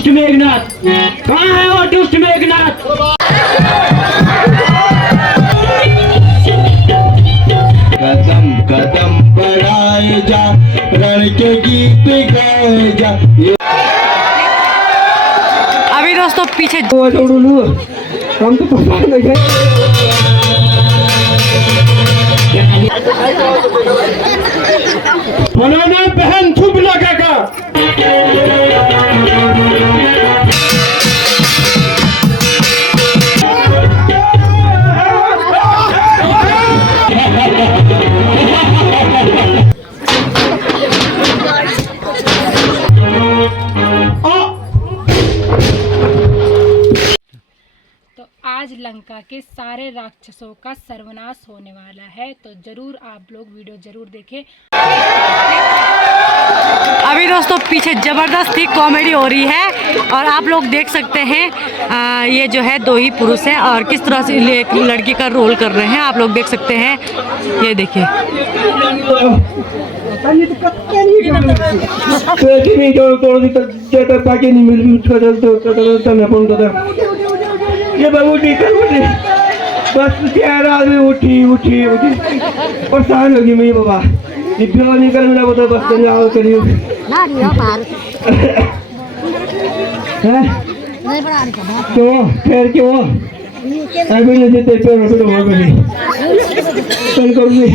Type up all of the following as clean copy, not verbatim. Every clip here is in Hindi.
दुष्ट मेघनाथ? कहाँ है वो दुष्ट मेघनाथ? कदम कदम बढ़ाए जा, रण के गीत गाए जा। अभी दोस्तों पीछे हम तो पता नहीं है। बनाना बहन थूप लगा का। आज लंका के सारे राक्षसों का सर्वनाश होने वाला है, तो जरूर आप लोग वीडियो जरूर देखें। अभी दोस्तों पीछे जबरदस्त ही कॉमेडी हो रही है और आप लोग देख सकते हैं ये जो है दो ही पुरुष हैं और किस तरह से एक लड़की का रोल कर रहे हैं। आप लोग देख सकते हैं, ये देखिए। ये बाबू उठी बस चार आदमी उठी उठी उठी परेशान होगी मेरी बाबा। निकल निकल मेरा बता बस जाओ करियो तो फिर क्यों अभी नहीं देते तो करूँगी।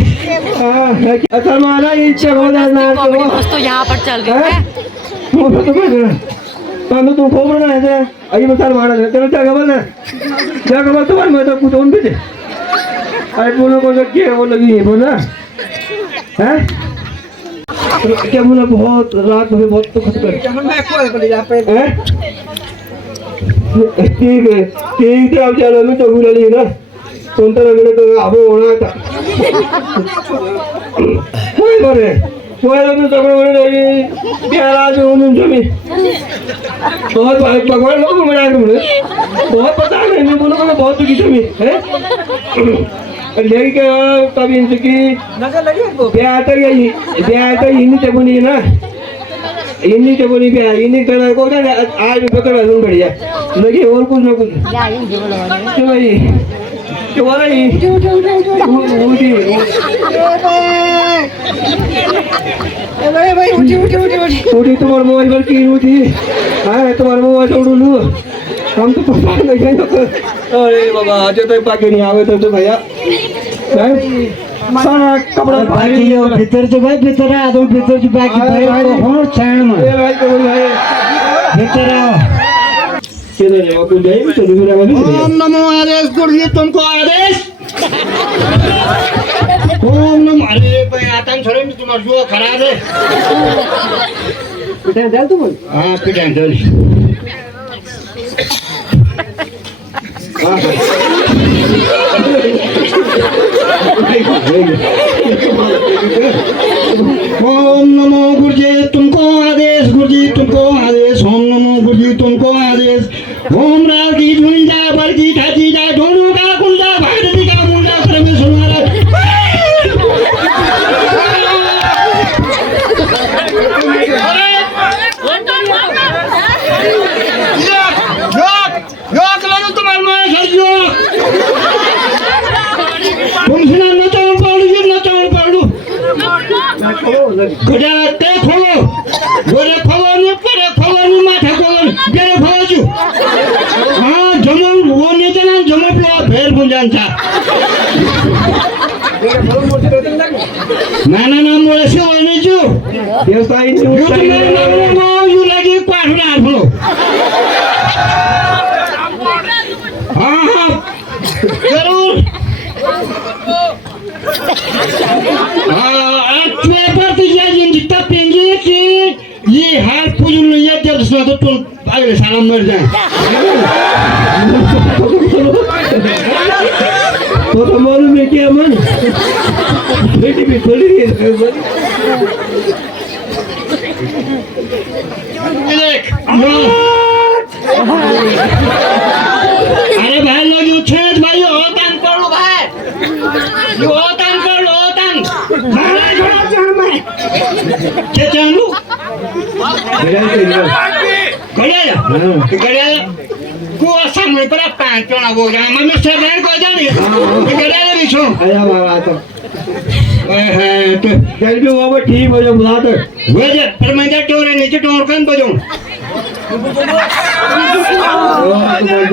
अच्छा मारा इच्छा हो जाना दोस्तों यहाँ पर चल रही है। तू खूब रहा है अभी मसाल मारा है तेरा क्या खबर है? क्या खबर तुम्हारे में तो कुछ और भी थे। अरे बोलो को क्या वो लगी है बोला है क्या बोला? बहुत रात में बहुत तो खत कर ठीक है ठीक है। अब चलो मैं तो बुला ली ना तुम तो लगे तो अब होना था कोई करे कोई लोग तो प्यारा जो जमी बहुत भगवान लोग मजा बहुत पता है नहीं बोलो मैं बहुत दुखी जमी है लेके तब इनकी ब्याह तो इन्हीं चबुनी ना इन्हीं चबुनी ब्याह इन्हीं तरह को ना आज पकड़ लूँ बढ़िया लगी और कुछ ना कुछ क्यों भाई क्यों बोला ही उठी तुम्हारे मोबाइल पर की उठी हाँ तुम्हारे मोबाइल छोड़ लू हम तो पता नहीं है। अरे बाबा आज तो पाके नहीं आवे तो भैया सारा कपड़ा भाई भीतर जो भाई भीतर आ दो भीतर जो बाकी भाई हो छाण में ए भाई को भाई भीतर आओ चलो रे वो जाए तो मेरा वाली ओम नमो आदेश गुरुजी तुमको आदेश ओम नमो अरे भाई आतंक छोड़े में तुम्हारा जो खराब है पिटान डाल तुम हां पिटान डाल ओम नमो गुरुजी तुमको आदेश गुरुजी तुमको आदेश ओम नमो गुरुजी तुमको आदेश ओम राम की धुंजा बर की ठाची जा ढोलू का कुंडा भारती का मुंडा परमेश्वर महाराज गजाते खोलो गोरे फवानी परे फवानी माथा कोन बेरे फवाजू हां जमन वो ने जना जमन प्लो फेर बुंजान था ना ना ना मोले से होने जो व्यवसाय यू लगी पाठना बोलो हां हां जरूर ये हाथ पूजन ये जब सुना तो तुम अगले साल मर जाए तो मालूम है क्या मन बेटी भी थोड़ी देख अरे भाई लोग यू छेद भाई हो तन करो भाई यू हो तन करो हो तन मारा छोड़ा चाह मैं क्या चाहूं घड़ियाल को सामने पर पैंट चढ़ा हो गया मम्मी से बहन को जानी घड़ियाल भी छो आया बाबा तो है तो चल भी बाबा ठीक हो जा बुला तो वो जे पर मैं जा टोरे नीचे टोर कन बजो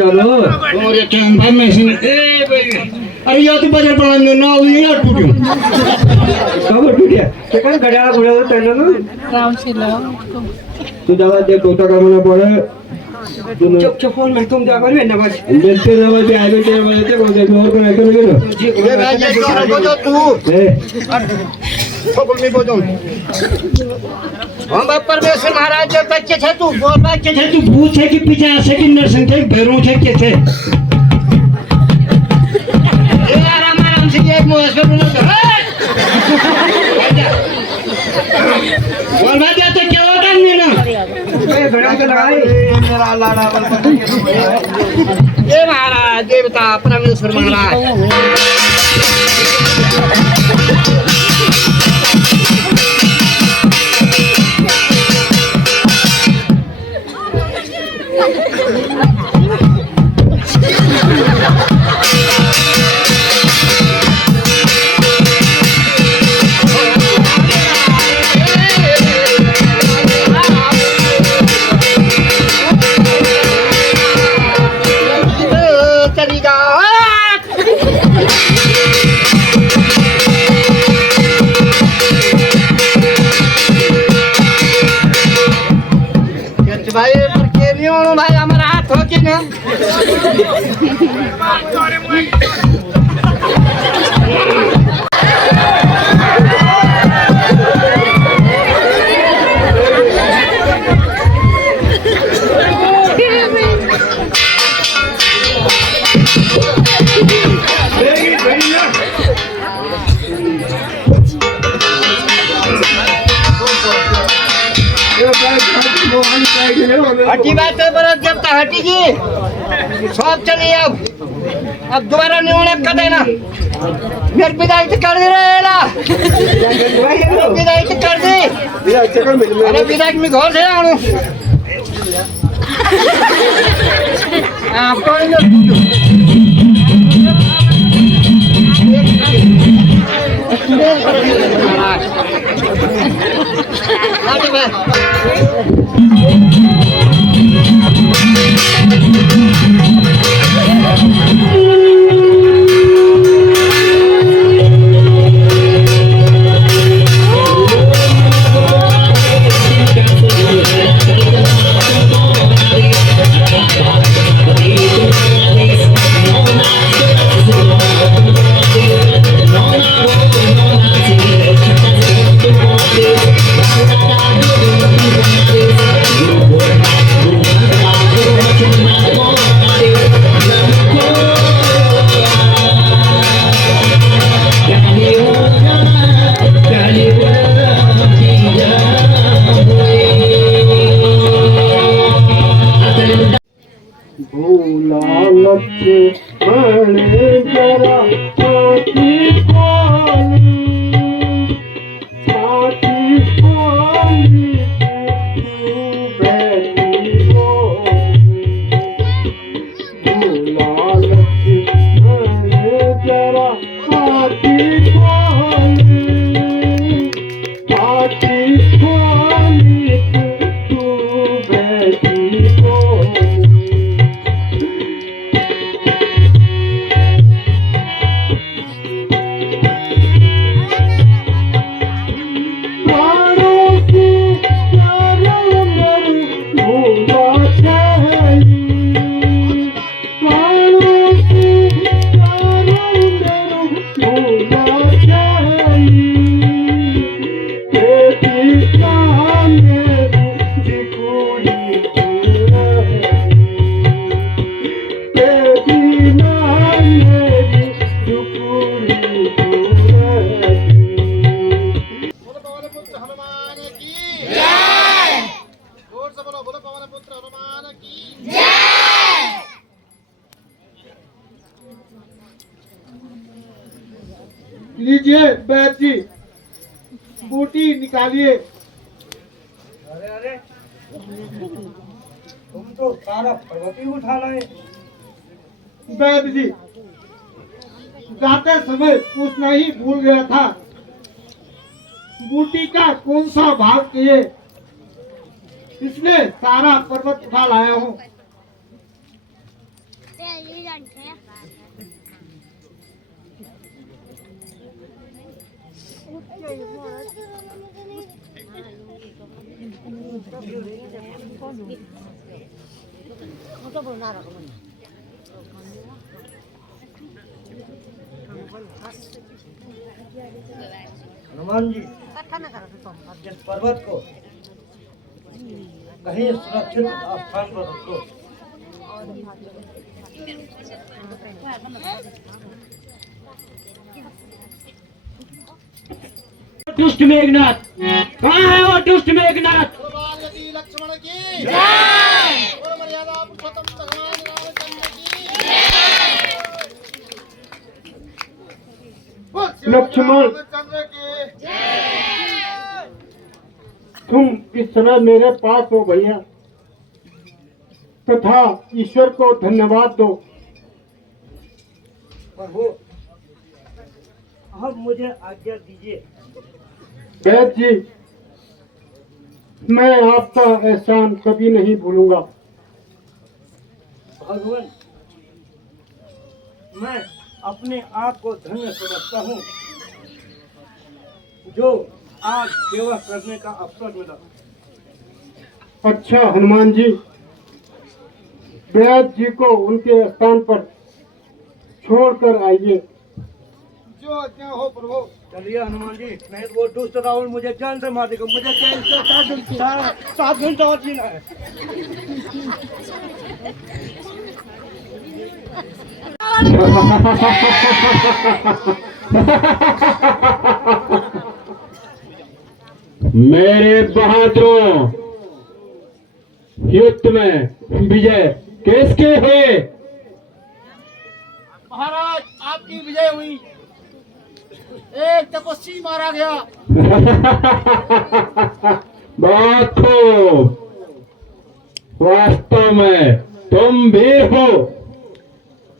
चलो और ये टाइम भाई मैं ए अरे या तो बाजार पर ना हुई यार टूटी कब टूटिया चिकन घड़ियाल घुड़ा तो तेल ना आराम से लो तू ज्यादा देर तोता करना पड़े चुप चुप फोन में तुम क्या कर रहे नवाज देखते नवाज पे आगे तेरे बजे को देखो और कोई ऐसा नहीं ना ये भाई ये टोर बजो तू ए ठोकुल में बजो हम बाप परमेश्वर महाराज जो बच्चे थे तू बोल बच्चे थे तू भूत है कि पीछे से कि नरसिंह थे भैरव थे के थे ये आराम से एक मुझे बोलो बोल भाई जाते क्या होगा नहीं ना ए घड़ा के लगाए मेरा लाड़ा बल ये महाराज देवता परमेश्वर महाराज चली जा भाई पर के नहीं होनो भाई हमारा हाथ हो के ना हटी बात है बरस जब तक हटेगी सब चलिए अब दोबारा नहीं होने का देना मेरे विदाई तो कर दे रहे ना विदाई तो कर दे अरे विदाई में घर से आऊँ आपको लीजिए बैठ जी बूटी निकालिए। तुम तो सारा पर्वत ही उठा लाए। वैद्य जी, जाते समय पूछना ही भूल गया था, बूटी का कौन सा भाग चाहिए, इसलिए सारा पर्वत उठा लाया हूँ। हनुमान जी, इस पर्वत को कहीं सुरक्षित स्थान पर रखो। दुष्ट मेघनाथ कहाँ है वो दुष्ट मेघनाथ? लक्ष्मण की जय। और मर्यादा पुरुषोत्तम भगवान रामचंद्र की जय। लक्ष्मण की तुम इस समय मेरे पास हो भैया, तथा ईश्वर को धन्यवाद दो। प्रभु, अब मुझे आज्ञा दीजिए। वैद्य जी, मैं आपका एहसान कभी नहीं भूलूंगा। भगवान, मैं अपने आप को धन्य समझता हूँ जो आज सेवा करने का अवसर मिला। अच्छा हनुमान जी, वैद्य जी को उनके स्थान पर छोड़कर आइए। जो आज्ञा हो प्रभु। चलिए हनुमान जी, नहीं तो वो दुष्ट रावण मुझे जान से मार देगा। मुझे 7 घंटा और जीना है। मेरे बहादुरों, युद्ध में विजय किसके हुए? महाराज, आपकी विजय हुई, एक तपस्वी मारा गया। बहुत खूब, वास्तव में तुम वीर हो।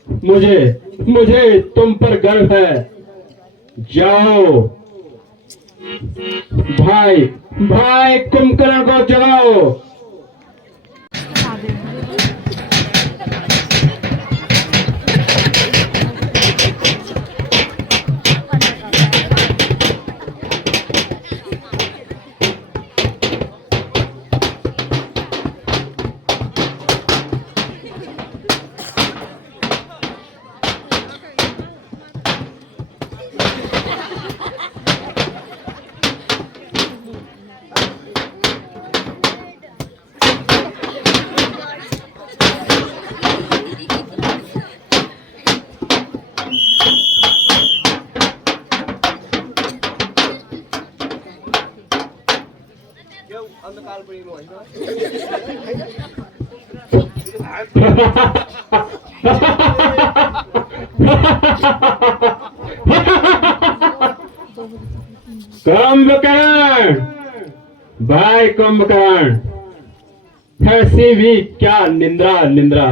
मुझे तुम पर गर्व है। जाओ भाई कुंभकर्ण को जगाओ। कुंभकर्ण, भाई कुंभकर्ण, ऐसी भी क्या निंद्रा।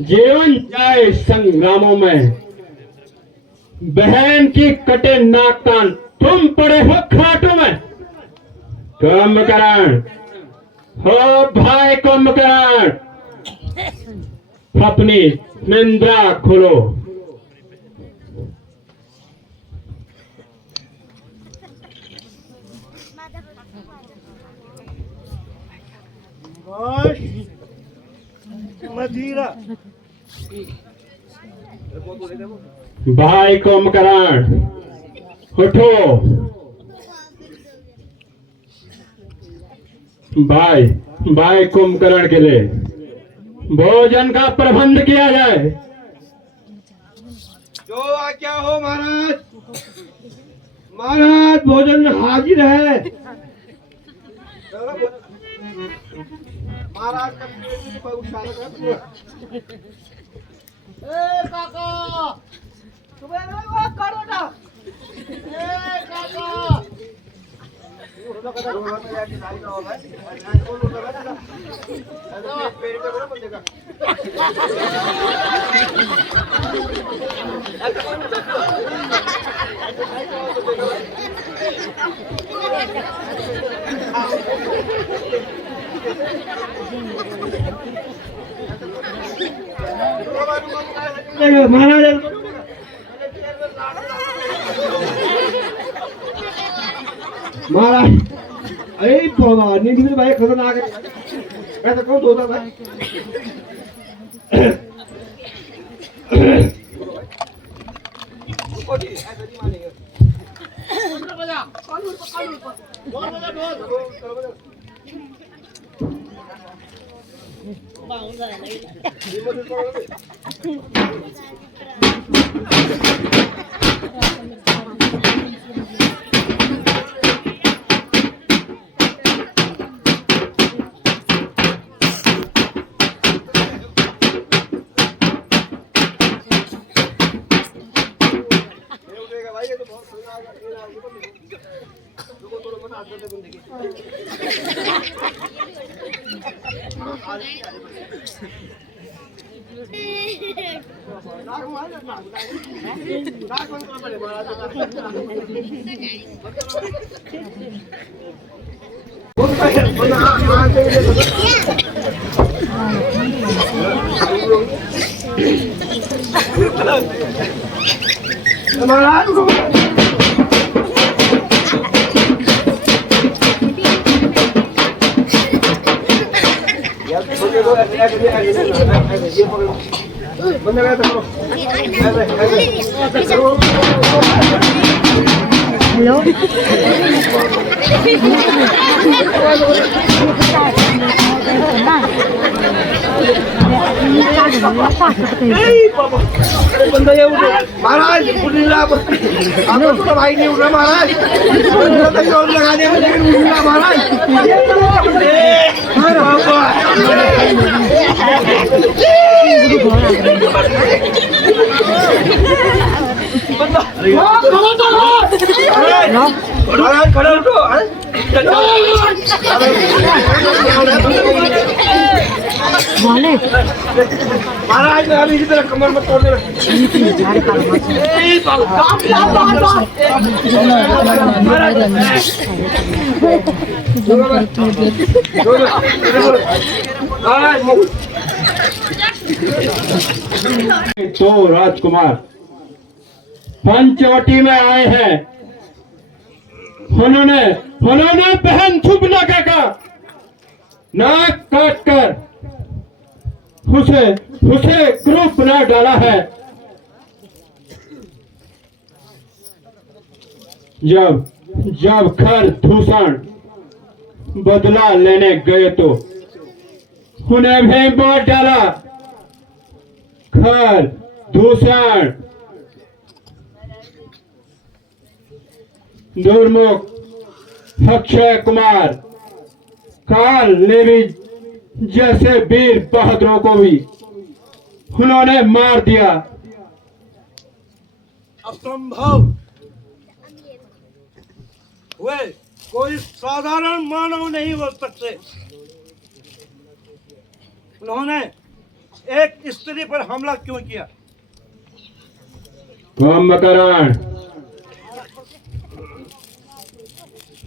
जीवन जाए संग्रामों में, बहन की कटे नाक कान, तुम पड़े हो खाटों में। कुंभकर्ण हो भाई कुंभकर्ण, अपनी निंद्रा खोलो। मदीरा भाई कुंभकर्ण उठो। भाई कुंभकर्ण के लिए भोजन का प्रबंध किया जाए। जो आज्ञा हो महाराज। महाराज, भोजन हाजिर है। महाराज काका, तुम्हें वो करो ना। काका महाराज महाराज अरे बाबा नींद में भाई खतरनाक है ऐसा कौन सोता भाई महाराज तो भाई नहीं उठ रहा महाराज लगा दिया महाराज खड़ा उठो महाराज अभी इसी तरह कमर में तोड़ तो राजकुमार पंचवटी में आए हैं। उन्होंने बहन सुपनखा का नाक काट कर उसे क्रूप बना डाला है। जब खर दूषण बदला लेने गए तो उन्हें भी मार डाला। खर दूषण दुर्मुख अक्षय कुमार काल नेवी जैसे वीर बहादुरों को भी उन्होंने मार दिया। असंभव। वे कोई साधारण मानव नहीं हो सकते। उन्होंने एक स्त्री पर हमला क्यों किया? कुंभकर्ण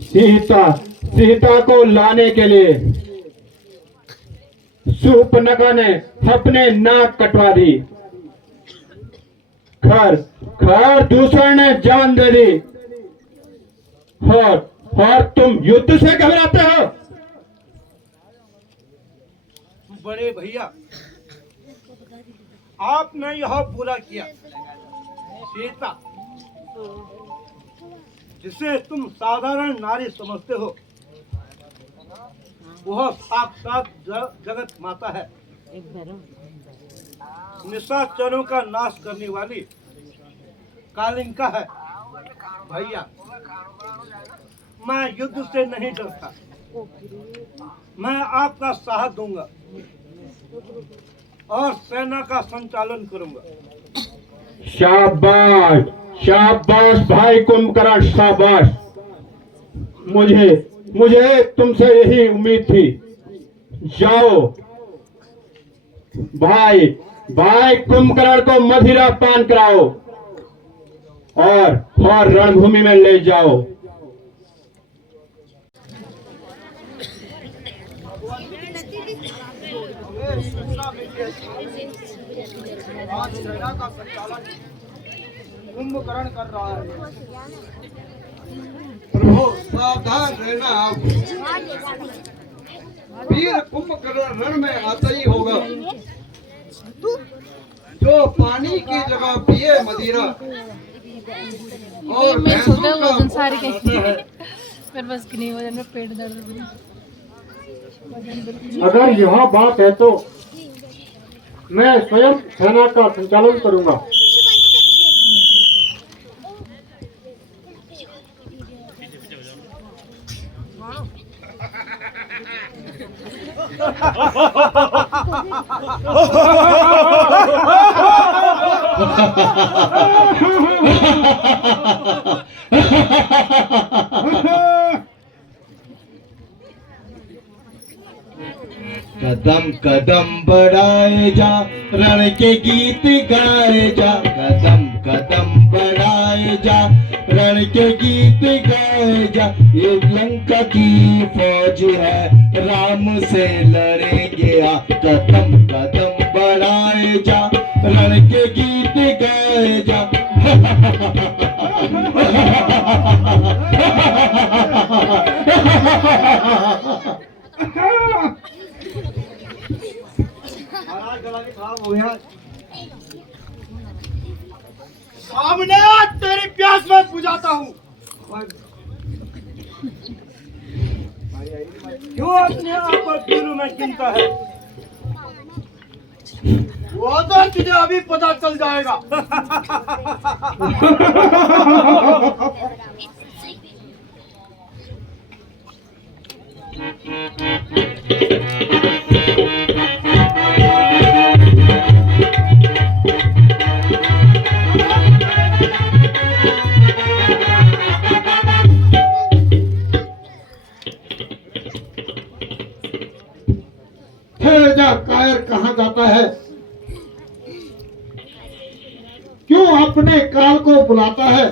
सीता को लाने के लिए शूर्पणखा ने अपने नाक कटवा दी। खर दूषण ने जान दे दी। और तुम युद्ध से घबराते हो? बड़े भैया, आपने यह पूरा किया। सीता जिसे तुम साधारण नारी समझते हो, वह साक्षात जगत माता है। निशाचरों का नाश करने वाली कालिंका है। भैया, मैं युद्ध से नहीं डरता। मैं आपका साथ दूंगा और सेना का संचालन करूंगा। शाबाश शाबाश भाई कुंभकर्ण, शाबाश। मुझे तुमसे यही उम्मीद थी। जाओ भाई भाई कुंभकर्ण को मदिरा पान कराओ और रणभूमि में ले जाओ। आज सेना का संचालन कुंभकर्ण कर रहा है। प्रभु सावधान रहना आप। वीर कुंभकर्ण रण में आता ही होगा, जो पानी की जगह पिए मदिरा और भैंसों का वजन सारी भोग खाता है। फिर बस की नहीं वजन में पेट दर्द। अगर यह बात है तो मैं स्वयं सेना का संचालन करूंगा। कदम कदम बढ़ाए जा, रण के गीत गाए जा। कदम कदम बढ़ाए जा, रण के गीत गाए जा। ये लंका की फौज है, राम से लड़ेंगे आ। कदम कदम बढ़ाए जा, रण के गीत गाए जा। हो गया। सामने तेरी प्यास में बुझाता हूँ। क्यों अपने आप को पीरू में गिनता है? वो तो तुझे अभी पता चल जाएगा। कायर कहाँ जाता है? क्यों अपने काल को बुलाता है?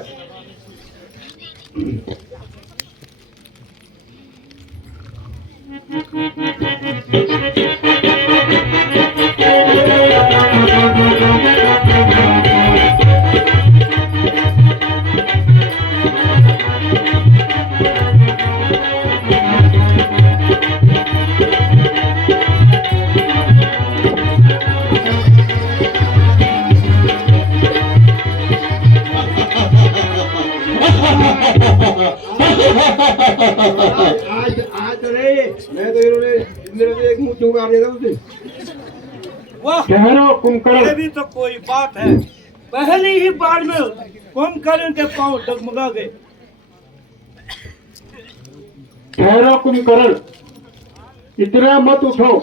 आज नहीं, मैं तो इन्होंने मेरे से एक मुंह चुका देगा उसे। वाह, ठहरो कुंभकर्ण। ये भी तो कोई बात है। पहली ही बार में कुंभकर्ण के पांव डगमगा गए। ठहरो कुंभकर्ण, इतना मत उठो।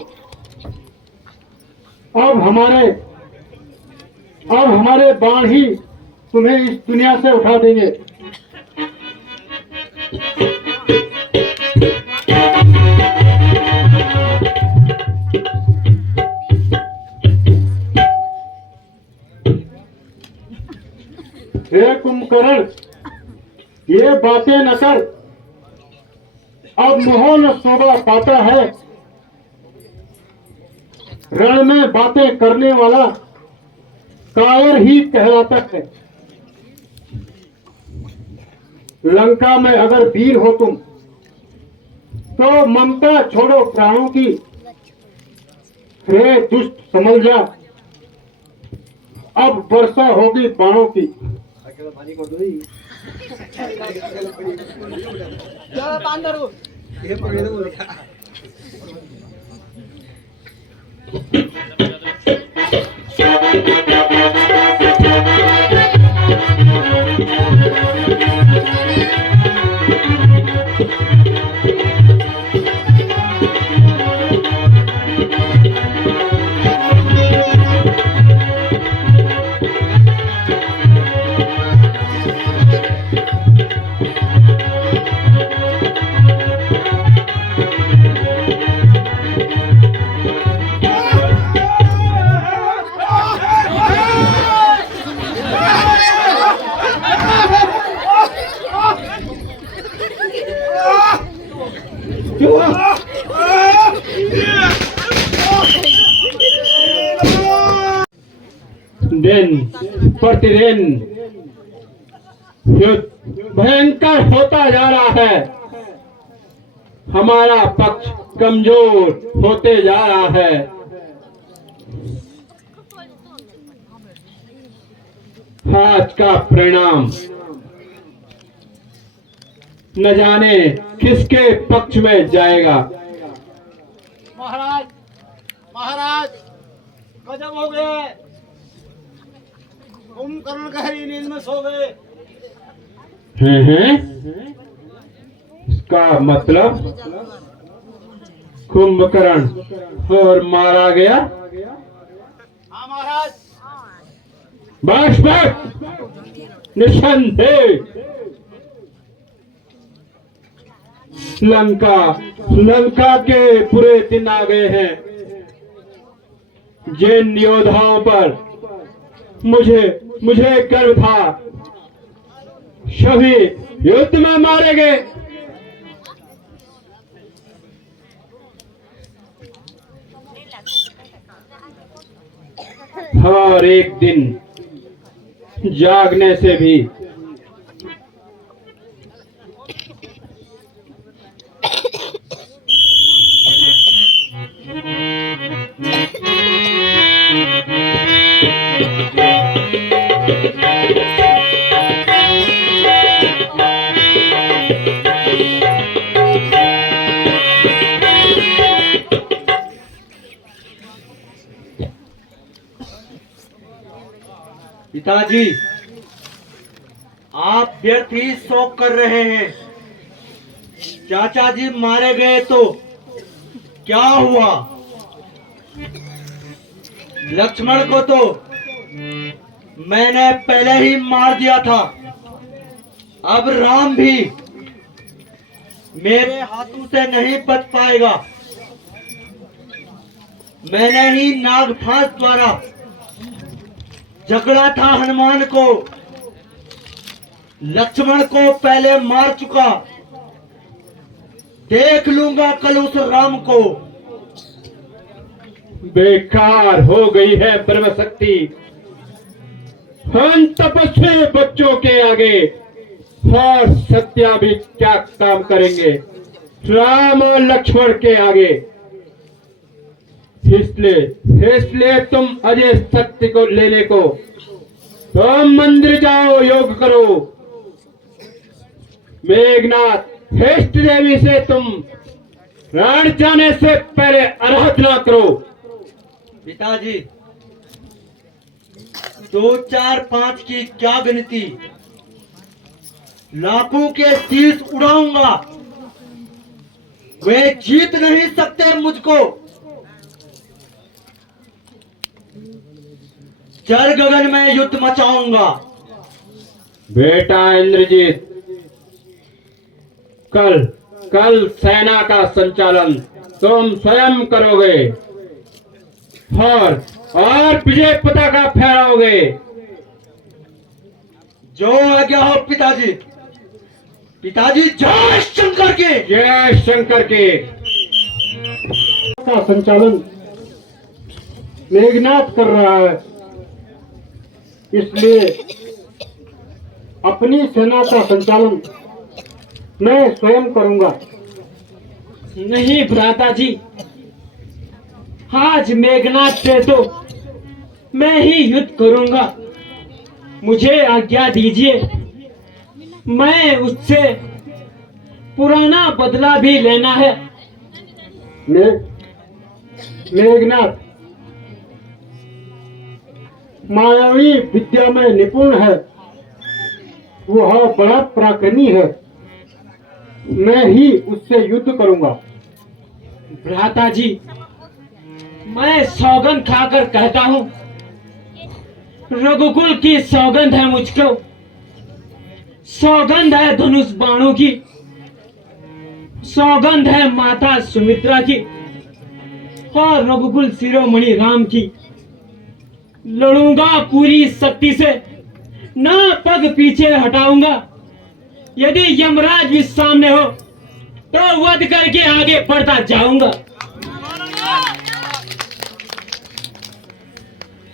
अब हमारे बाण ही तुम्हें इस दुनिया से उठा देंगे। हे कुंभकर्ण, ये बातें न कर। अब माहौल शोभा पाता है। रण में बातें करने वाला कायर ही कहलाता है। लंका में अगर वीर हो तुम तो ममता छोड़ो प्राणों की। हे दुष्ट समझ जा, अब वर्षा होगी बाणों की। ये पकड़े तो बोलेगा। दिन प्रतिदिन युद्ध भयंकर होता जा रहा है। हमारा पक्ष कमजोर होते जा रहा है। आज का परिणाम न जाने किसके पक्ष में जाएगा। महाराज महाराज गजब हो गया, कुंभकर्ण गहरी नींद में सो गए। हैं? इसका मतलब कुंभकर्ण और मारा गया। हाँ महाराज। बस बस निसंदेह लंका के पूरे दिन आ गए हैं। जिन योद्धाओं पर मुझे गर्व था सभी युद्ध में मारे गए। हर एक दिन जागने से भी पिताजी, आप व्यर्थ ही शोक कर रहे हैं। चाचा जी मारे गए तो क्या हुआ? लक्ष्मण को तो मैंने पहले ही मार दिया था। अब राम भी मेरे हाथों से नहीं बच पाएगा। मैंने ही नागफांस द्वारा झगड़ा था हनुमान को, लक्ष्मण को पहले मार चुका। देख लूंगा कल उस राम को। बेकार हो गई है ब्रह्म शक्ति। हम तपस्वी बच्चों के आगे और सत्या भी क्या काम करेंगे राम और लक्ष्मण के आगे। इसलिए तुम अजय शक्ति को लेने को तुम मंदिर जाओ, योग करो। मेघनाथ, हेष्ट देवी से तुम रण जाने से पहले आराधना करो। पिताजी, 2 4 5 की क्या गिनती? लाखों के शीश उड़ाऊंगा, वे जीत नहीं सकते मुझको। चर गगन में युद्ध मचाऊंगा। बेटा इंद्रजीत, कल सेना का संचालन तुम स्वयं करोगे और विजय पताका फहराओगे। जो आज्ञा हो पिताजी। पिताजी, जय शंकर के। जय शंकर के। का संचालन मेघनाथ कर रहा है, इसलिए अपनी सेना का संचालन मैं स्वयं करूंगा। नहीं भ्राता जी, आज मेघनाथ से तो मैं ही युद्ध करूंगा। मुझे आज्ञा दीजिए, मैं उससे पुराना बदला भी लेना है। मेघनाथ मायावी विद्या में निपुण है, वह बड़ा पराक्रमी है। मैं ही उससे युद्ध करूंगा। भ्राता जी, मैं सौगंध खाकर कहता हूँ, रघुकुल की सौगंध है मुझको। सौगंध है धनुष बाणों की, सौगंध है माता सुमित्रा की और रघुकुल शिरोमणि राम की। लड़ूंगा पूरी शक्ति से, ना पग पीछे हटाऊंगा। यदि यमराज भी सामने हो तो वध करके आगे बढ़ता जाऊंगा।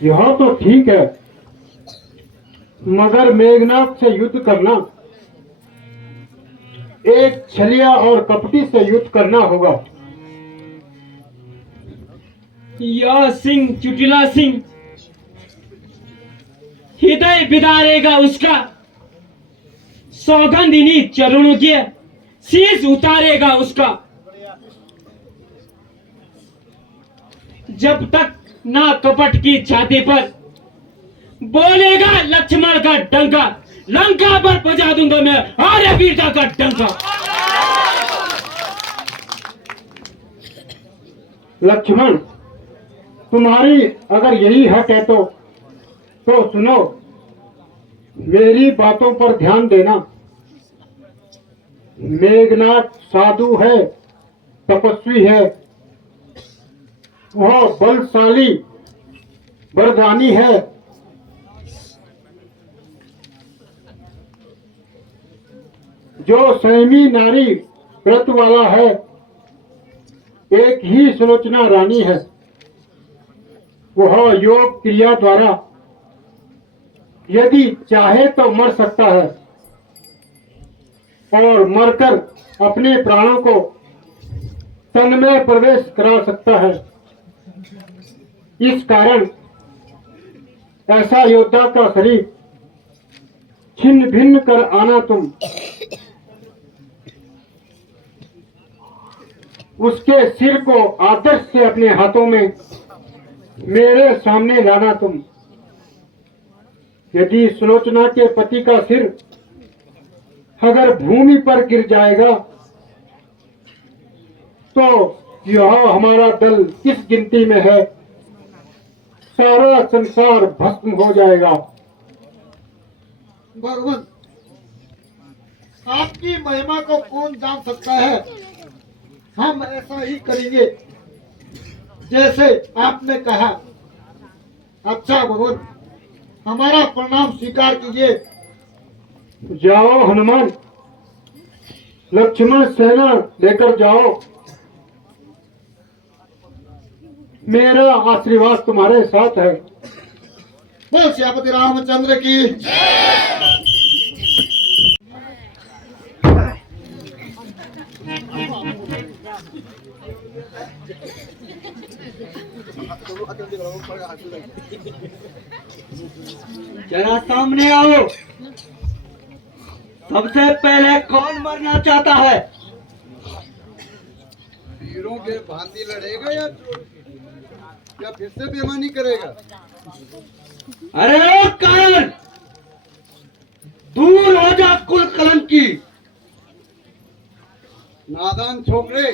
यह तो ठीक है, मगर मेघनाथ से युद्ध करना एक छलिया और कपटी से युद्ध करना होगा। यह सिंह चुटिला सिंह हृदय बिदारेगा उसका, सौगंधिनी चरणों के शीश उतारेगा उसका। जब तक ना कपट की छाती पर बोलेगा लक्ष्मण का डंका, लंका पर बजा दूंगा मैं आर्य वीरता का डंका। लक्ष्मण, तुम्हारी अगर यही हक है तो सुनो, मेरी बातों पर ध्यान देना। मेघनाथ साधु है, तपस्वी है, वह बलशाली वरदानी है। जो संयमी नारी व्रत वाला है, एक ही सुलोचना रानी है। वह योग क्रिया द्वारा यदि चाहे तो मर सकता है और मरकर अपने प्राणों को तन में प्रवेश करा सकता है। इस कारण ऐसा योद्धा का शरीर छिन्न भिन्न कर आना तुम, उसके सिर को आदर्श से अपने हाथों में मेरे सामने लाना तुम। यदि सुलोचना के पति का सिर अगर भूमि पर गिर जाएगा तो यह हमारा दल किस गिनती में है, सारा संसार भस्म हो जाएगा। भगवान, आपकी महिमा को कौन जान सकता है। हम ऐसा ही करेंगे जैसे आपने कहा। अच्छा भगवान, हमारा प्रणाम स्वीकार कीजिए। जाओ हनुमान, लक्ष्मण सेना लेकर जाओ। मेरा आशीर्वाद तुम्हारे साथ है। बोल श्यामति रामचंद्र की। जरा सामने आओ। सबसे पहले कौन मरना चाहता है? वीरों के भांति लड़ेगा या फिर से बेईमानी करेगा? अरे ओ कायर, दूर हो जा कुल कलंकी। नादान छोकरे,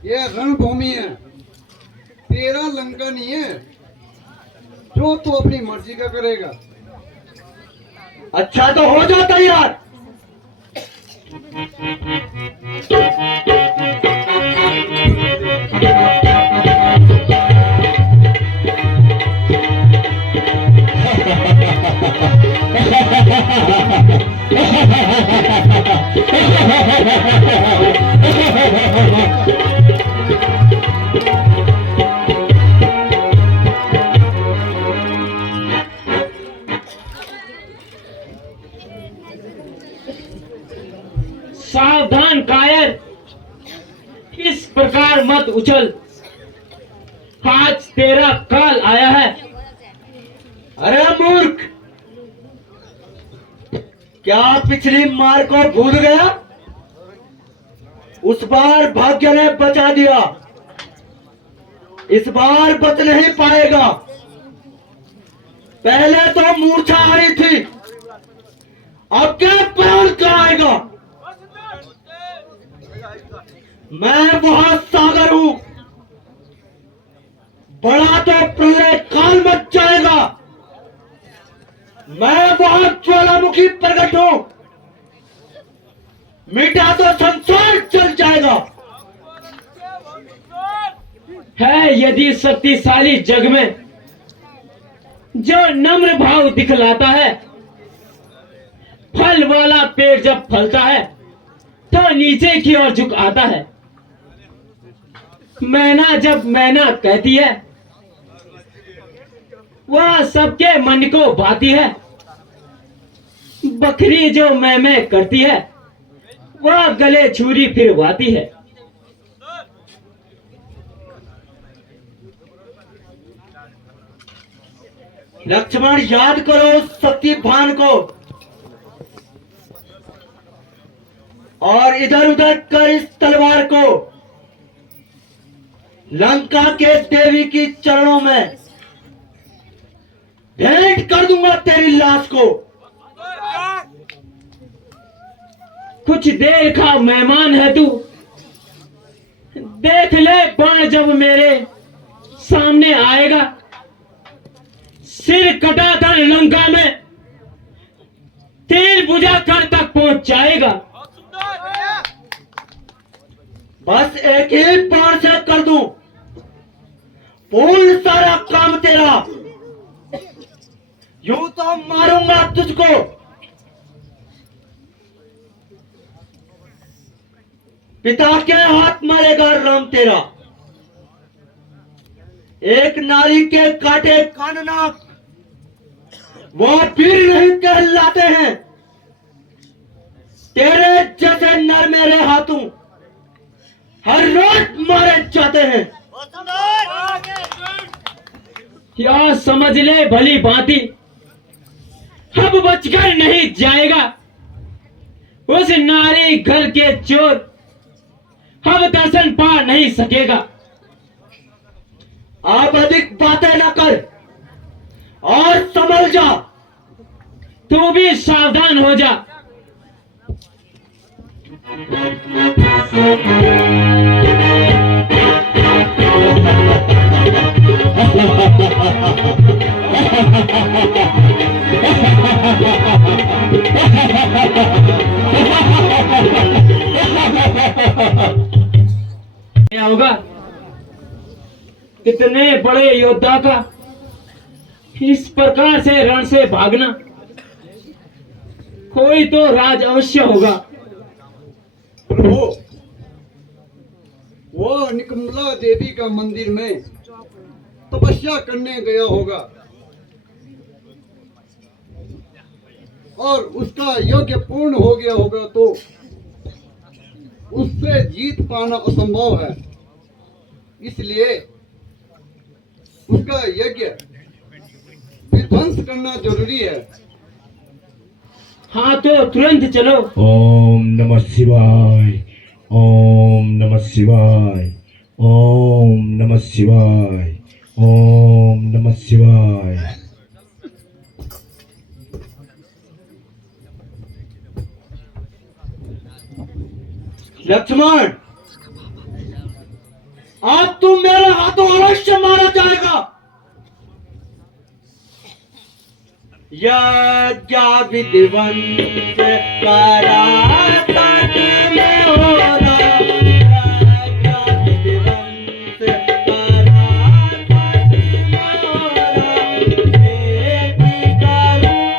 ये रणभूमि है, तेरा लंका नहीं है जो तू अपनी मर्जी का करेगा। अच्छा तो हो जा तैयार। सावधान कायर, इस प्रकार मत उछल, आज तेरा काल आया है। अरे मूर्ख, क्या पिछली मार को भूल गया? उस बार भाग्य ने बचा दिया, इस बार बच नहीं पाएगा। पहले तो मूर्छा आ रही थी, अब क्या प्राण का आएगा? मैं बहुत सागर हूं, बड़ा तो प्रलय काल मच जाएगा। मैं बहुत ज्वालामुखी प्रकट हूं, मिटा तो संसार चल जाएगा। है यदि शक्तिशाली जग में जो नम्र भाव दिखलाता है, फल वाला पेड़ जब फलता है तो नीचे की ओर झुक आता है। मैना जब मैना कहती है, वह सबके मन को भाती है। बकरी जो मैं करती है वह गले छुरी फिरवाती है। लक्ष्मण याद करो उस सत्यभान को और इधर उधर कर इस तलवार को लंका के देवी की चरणों में भेंट कर दूंगा तेरी लाश को। कुछ देर का मेहमान है तू, देख ले बाण जब मेरे सामने आएगा, सिर कटा कर लंका में तीर बुझा कर तक पहुंच जाएगा। बस एक ही बाण से कर दूं पूर्ण सारा काम तेरा। यूं तो मारूंगा तुझको, पिता के हाथ मरेगा राम तेरा। एक नारी के काटे कान नाक वो फिर नहीं कहलाते हैं। तेरे जैसे नर मेरे हाथों हर रोज मारे जाते हैं। या समझ ले भली भांति, अब बचकर नहीं जाएगा उस नारी घर के चोर, अब दर्शन पा नहीं सकेगा। आप अधिक बातें न कर और संभल जा। तू भी सावधान हो जा। क्या होगा इतने बड़े योद्धा का इस प्रकार से रण से भागना? कोई तो राज अवश्य होगा। वो निकमला देवी का मंदिर में तपस्या करने गया होगा और उसका यज्ञ पूर्ण हो गया होगा तो उससे जीत पाना असंभव है। इसलिए उसका यज्ञ विध्वंस करना जरूरी है। हाँ तो तुरंत चलो। ओम नमः शिवाय, ओम नमः शिवाय, ओम नमः शिवाय, ओम नमः शिवाय। लक्ष्मण, अब तुम मेरे हाथों अवश्य मारा जाएगा। यज्ञ विधिवंत पराशर में हो रहा, यज्ञ विधिवंत पराशर में हो रहा। बेटी करूं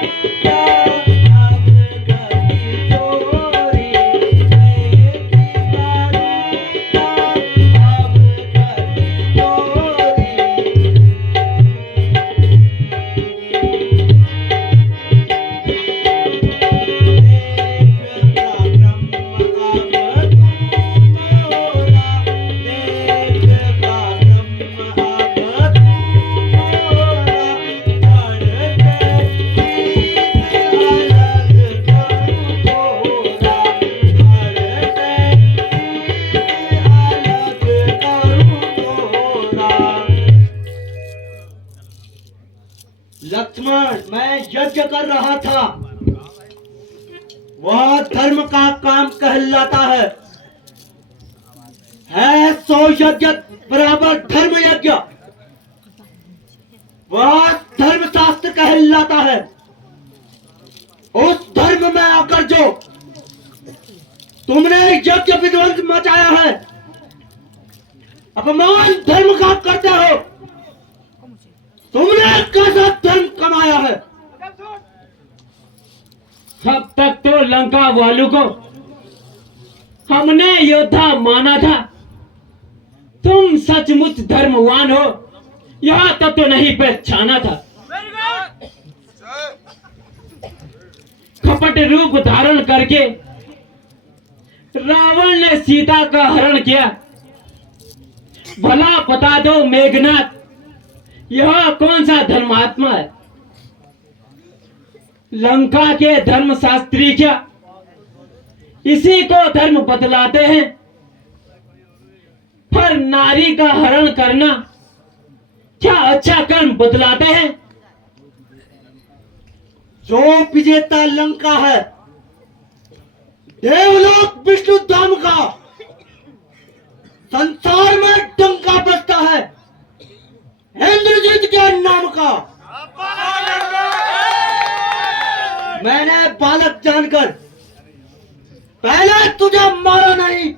क्या अब गति चोरी, बेटी करूं क्या अब गति चोरी। लक्ष्मण, मैं यज्ञ कर रहा था, वह धर्म का काम कहलाता है 100 यज्ञ बराबर धर्म यज्ञ, वह धर्म शास्त्र कहलाता है। उस धर्म में आकर जो तुमने यज्ञ विध्वंस मचाया है, अपमान धर्म का करते हो। तुमने कैसा धर्म कमाया है? अब तक तो लंका वालों को हमने योद्धा माना था। तुम सचमुच धर्मवान हो, यहाँ तक तो नहीं पहचाना था। कपट रूप धारण करके रावण ने सीता का हरण किया। भला बता दो मेघनाथ, यह कौन सा धर्मात्मा है? लंका के धर्मशास्त्री क्या इसी को धर्म बतलाते हैं? पर नारी का हरण करना क्या अच्छा कर्म बतलाते हैं? जो विजेता लंका है, देवलोक विष्णु धाम का, संसार में डंका बजता है इंद्रजीत के नाम का। मैंने बालक जानकर पहले तुझे मारा नहीं,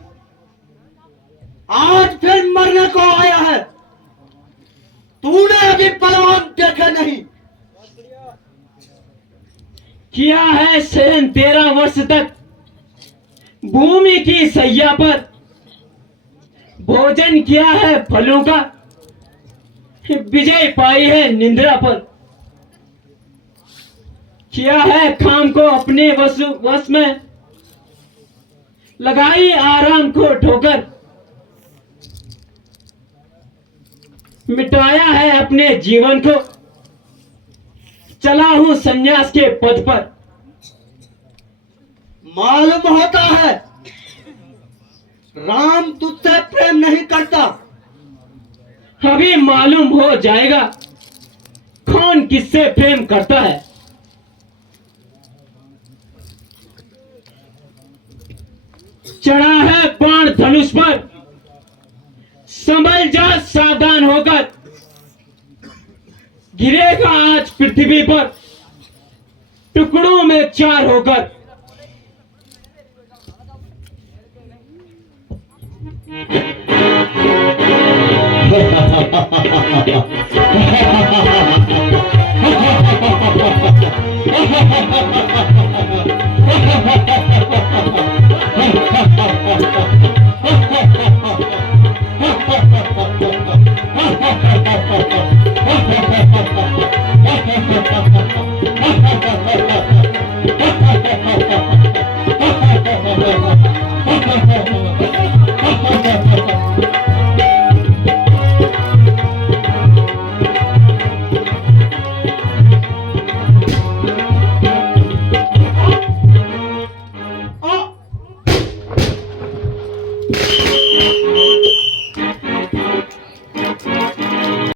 आज फिर मरने को आया है। तूने अभी पहलवान देखे नहीं। किया है शयन 13 वर्ष तक भूमि की सैया पर, भोजन किया है फलों का, विजय पाई है निंद्रा पर। किया है काम को अपने वश में, लगाई आराम को ठोकर। मिटाया है अपने जीवन को, चला हूं संन्यास के पद पर। मालूम होता है राम तुझसे प्रेम नहीं करता। अभी मालूम हो जाएगा कौन किससे प्रेम करता है। चढ़ा है बाण धनुष पर, संभल जा सावधान होकर। गिरेगा आज पृथ्वी पर टुकड़ों में 4 होकर।